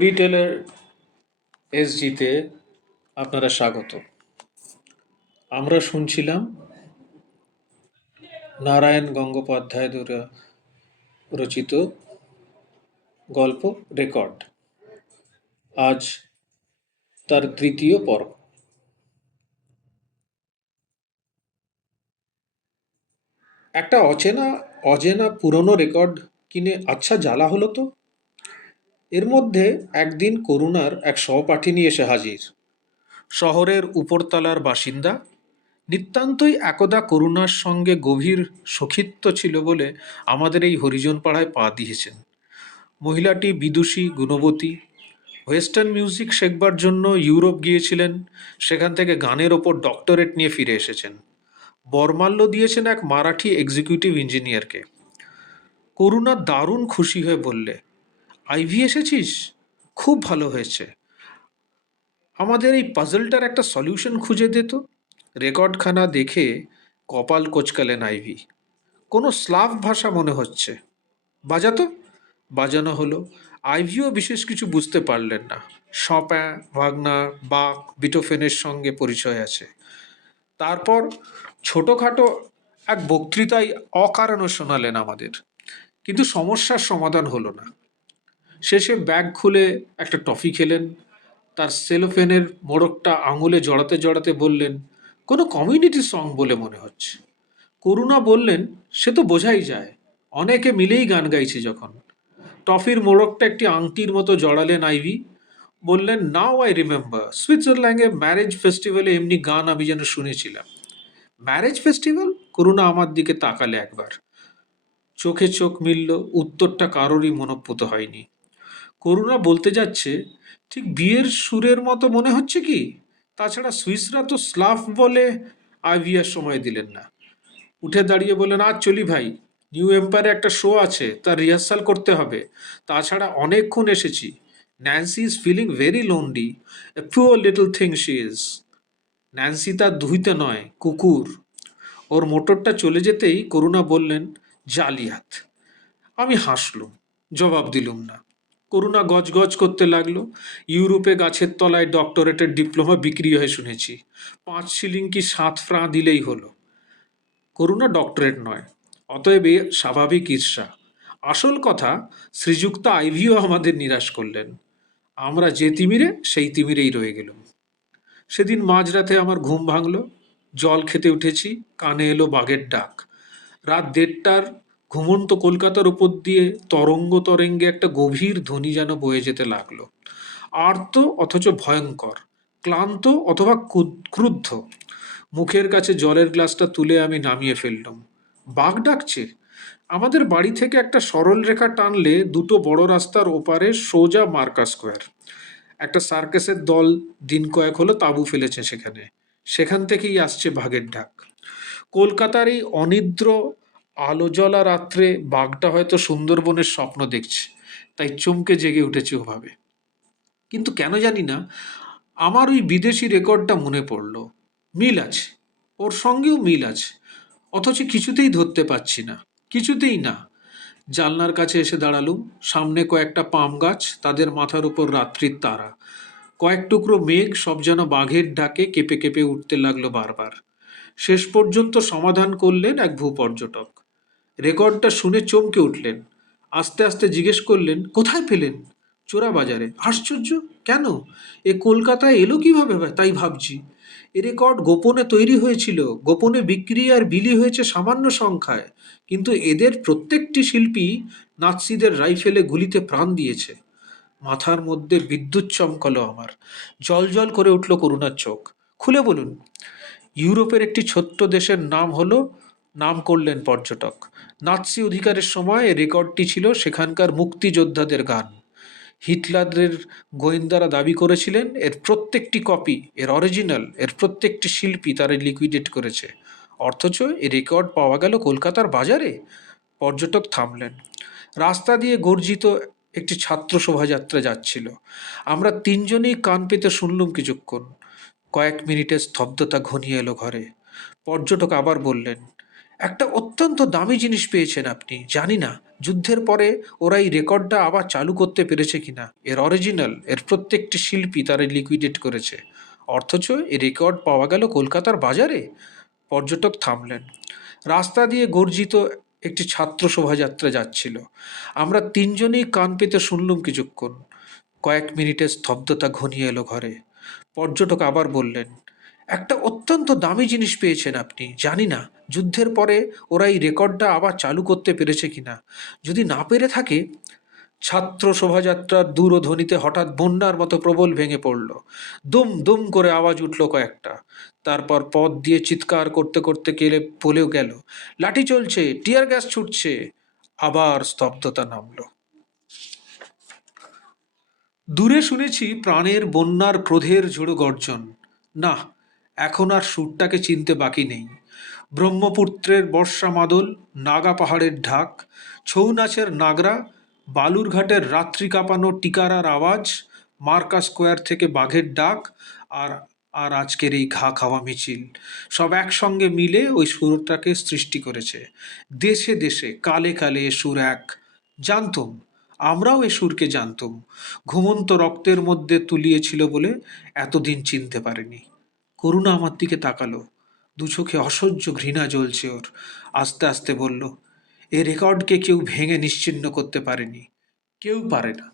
রিটেলের এসজিতে আপনারা স্বাগত। আমরা শুনছিলাম নারায়ণ গঙ্গোপাধ্যায় দ্বারা রচিত গল্প রেকর্ড। আজ তার তৃতীয় পর্ব। একটা অচেনা, অজেনা পুরনো রেকর্ড কিনে আচ্ছা জ্বালা হলো তো? এর মধ্যে একদিন করুণার এক সহপাঠিনী এসে হাজির। শহরের উপরতলার বাসিন্দা, নিতান্তই একদা করুণার সঙ্গে গভীর সখিত্ব ছিল বলে আমাদের এই হরিজন পাড়ায় পা দিয়েছেন। মহিলাটি বিদুষী, গুণবতী। ওয়েস্টার্ন মিউজিক শেখবার জন্য ইউরোপ গিয়েছিলেন, সেখান থেকে গানের ওপর ডক্টরেট নিয়ে ফিরে এসেছেন। বরমাল্য দিয়েছেন এক মারাঠি এক্সিকিউটিভ ইঞ্জিনিয়ারকে। করুণা দারুণ খুশি হয়ে বললে আইভি এসেছিস? খুব ভালো হয়েছে। আমাদের এই পাজলটার একটা সলিউশন খুঁজে দে তো। রেকর্ডখানা দেখে কপাল কোচকালেন আইভি কোনো স্লাভ ভাষা মনে হচ্ছে। বাজাতো বাজানো হলো। আইভিও বিশেষ কিছু বুঝতে পারলেন না। সপ্যা ভাগনা বাক বিটোফেনের সঙ্গে পরিচয় আছে। তারপর ছোটোখাটো এক বক্তৃতায় অকারণও শোনালেন আমাদের। কিন্তু সমস্যার সমাধান হলো না। শেষে ব্যাগ খুলে একটা টফি খেলেন। তার সেলোফেনের মোড়কটা আঙুলে জড়াতে জড়াতে বললেন, কোনো কমিউনিটি সং বলে মনে হচ্ছে। করুণা বললেন, সে তো বোঝাই যায়, অনেকে মিলেই গান গাইছে যখন। টফির মোড়কটা একটি আংটির মতো জড়ালেন আইভি। বললেন, নাও আই রিমেম্বার, সুইজারল্যান্ডে ম্যারেজ ফেস্টিভ্যালে এমনি গান আমি যেন শুনেছিলাম। ম্যারেজ ফেস্টিভ্যাল করুণা আমার দিকে তাকালে একবার। চোখে চোখ মিলল, উত্তরটা কারোরই মনঃপুত হয়নি। করুণা বলতে যাচ্ছে, ঠিক বিয়ের সুরের মতো মনে হচ্ছে কি? তাছাড়া সুইসরা তো স্লাফ বলে আইভিয়ার সময় দিলেন না। উঠে দাঁড়িয়ে বললেন আর চলি ভাই, নিউ এম্পায়ারে একটা শো আছে তার রিহার্সাল করতে হবে। তাছাড়া অনেকক্ষণ এসেছি। Nancy is feeling very lonely a little thing she is Nancy তার দুহিতে নয়, কুকুর। ওর মোটরটা চলে যেতেই করুণা বললেন, জালিয়াত। আমি হাসলুম, জবাব দিলুম না। করুণা গজগজ করতে লাগল। ইউরোপে গাছের তলায় ডক্টরেটের ডিপ্লোমা বিক্রি হয়ে শুনেছি। পাঁচ শিলিং কি সাত ফ্রাঁ দিলেই হলো। করুণা ডক্টরেট নয়, অতএব স্বাভাবিক ঈর্ষা। আসল কথা, শ্রীযুক্ত আইভিও আমাদের নিরাশ করলেন। আমরা যে তিমিরে, সেই তিমিরেই রয়ে গেলাম। সেদিন মাঝরাতে আমার ঘুম ভাঙল, জল খেতে উঠেছি, কানে এলো বাঘের ডাক। রাত দেড়টার ঘুমন্ত কলকাতার উপর দিয়ে তরঙ্গ তরঙ্গে একটা গভীর ধ্বনি যেন বয়ে যেতে লাগল। আর্ত অথচ ভয়ঙ্কর, ক্লান্ত অথবা ক্রুদ্ধ। মুখের কাছে জলের গ্লাসটা তুলে আমি নামিয়ে ফেললাম। বাঘ ডাকছে, আমাদের বাড়ি থেকে একটা সরল রেখা টানলে দুটো বড় রাস্তার ওপারে সোজা মার্কা স্কোয়ার। একটা সার্কাসের দল দিন কয়েক হলো তাঁবু ফেলেছে সেখানে। সেখান থেকেই আসছে বাঘের ডাক। কলকাতার এই অনিদ্র আলো জ্বলা রাত্রে বাঘটা হয়তো সুন্দরবনের স্বপ্ন দেখছে। তাই চমকে জেগে উঠেছে ওভাবে। কিন্তু কেন জানি না, আমার ওই বিদেশি রেকর্ডটা মনে পড়ল। মিল আছে, ওর সঙ্গেও মিল আছে। অথচ কিছুতেই ধরতে পারছি না, কিছুতেই না। জানলার কাছে এসে দাঁড়ালুম, সামনে কয়েকটা পাম গাছ, তাদের মাথার উপর রাত্রির তারা। কয়েক টুকরো মেঘ সব যেন বাঘের ডাকে কেঁপে কেঁপে উঠতে লাগল বারবার। শেষ পর্যন্ত সমাধান করলেন এক ভূপর্যটক। রেকর্ডটা শুনে চমকে উঠলেন। আস্তে আস্তে জিজ্ঞেস করলেন, কোথায় পেলেন? চোরা বাজারে আশ্চর্য! কেন? এ কলকাতায় এলো কীভাবে? তাই ভাবছি। এ রেকর্ড গোপনে তৈরি হয়েছিল। গোপনে বিক্রি আর বিলি হয়েছে সামান্য সংখ্যায়। কিন্তু এদের প্রত্যেকটি শিল্পী নাৎসিদের রাইফেলে গুলিতে প্রাণ দিয়েছে। মাথার মধ্যে বিদ্যুৎ চমকালো আমার। জল জল করে উঠল করুণার চোখ। খুলে বলুন, ইউরোপের একটি ছোট্ট দেশের নাম হলো নাম করলেন পর্যটক। নাৎসি অধিকারের সময় রেকর্ডটি ছিল সেখানকার মুক্তিযোদ্ধাদের গান। হিটলারের গোয়েন্দারা দাবি করেছিলেন, এর প্রত্যেকটি কপি, এর অরিজিনাল, এর প্রত্যেকটি শিল্পী তারা লিকুইডেট করেছে। অথচ এই রেকর্ড পাওয়া গেল কলকাতার বাজারে। পর্যটক থামলেন। রাস্তা দিয়ে গর্জিত একটি ছাত্র শোভাযাত্রা যাচ্ছিল। আমরা তিনজনেই কান পেতে শুনলুম কিছুক্ষণ। কয়েক মিনিটের স্তব্ধতা ঘনিয়ে এলো ঘরে। পর্যটক আবার বললেন একটা অত্যন্ত দামি জিনিস পেয়েছেন আপনি, জানি না, যুদ্ধের পরে ওরা এই রেকর্ডটা আবার চালু করতে পেরেছে কিনা। এর অরিজিনাল, এর প্রত্যেকটি শিল্পী তারা লিকুইডেট করেছে। অথচ এই রেকর্ড পাওয়া গেল কলকাতার বাজারে। পর্যটক থামলেন। রাস্তা দিয়ে গর্জিত একটি ছাত্র শোভাযাত্রা যাচ্ছিল। আমরা তিনজনেই কান পেতে শুনলুম কিছুক্ষণ। কয়েক মিনিটের স্তব্ধতা ঘনিয়ে এলো ঘরে। পর্যটক আবার বললেন, একটা অত্যন্ত দামি জিনিস পেয়েছেন আপনি, জানি না যুদ্ধের পরে ওরা এই রেকর্ডটা আবার চালু করতে পেরেছে কিনা? যদি না পেরে থাকে, ছাত্র শোভাযাত্রার দূরধ্বনিতে হঠাৎ বন্যার মতো প্রবল ভেঙে পড়ল। দুম দুম করে আওয়াজ উঠল কয়েকটা। তারপর পথ দিয়ে চিৎকার করতে করতে গেলে বলেও গেল। লাঠি চলছে, টিয়ার গ্যাস ছুটছে, আবার স্তব্ধতা নামল। দূরে শুনেছি প্রাণের বন্যার ক্রোধের ঝোড়ো গর্জন। না এখন আর সুরটাকে চিনতে বাকি নেই। ব্রহ্মপুত্রের বর্ষা মাদল, নাগা পাহাড়ের ঢাক ছৌ নাচের নাগরা, বালুরঘাটের রাত্রি কাঁপানো টিকারার আওয়াজ, মার্কা স্কোয়ার থেকে বাঘের ডাক আর আর আজকের এই ঘা খাওয়া মিছিল। সব একসঙ্গে মিলে ওই সুরটাকে সৃষ্টি করেছে। দেশে দেশে, কালে কালে এ সুর এক। জানতুম, আমরাও এ সুরকে জানতুম। ঘুমন্ত রক্তের মধ্যে তুলিয়েছিল বলে এতদিন চিনতে পারেনি। করুণা আমার দিকে তাকালো। দু চোখে অসহ্য ঘৃণা জ্বলছে ওর। আস্তে আস্তে বলল, এ রেকর্ডকে কেউ ভেঙে নিশ্চিন্ন করতে পারেনি। কেউ পারে না।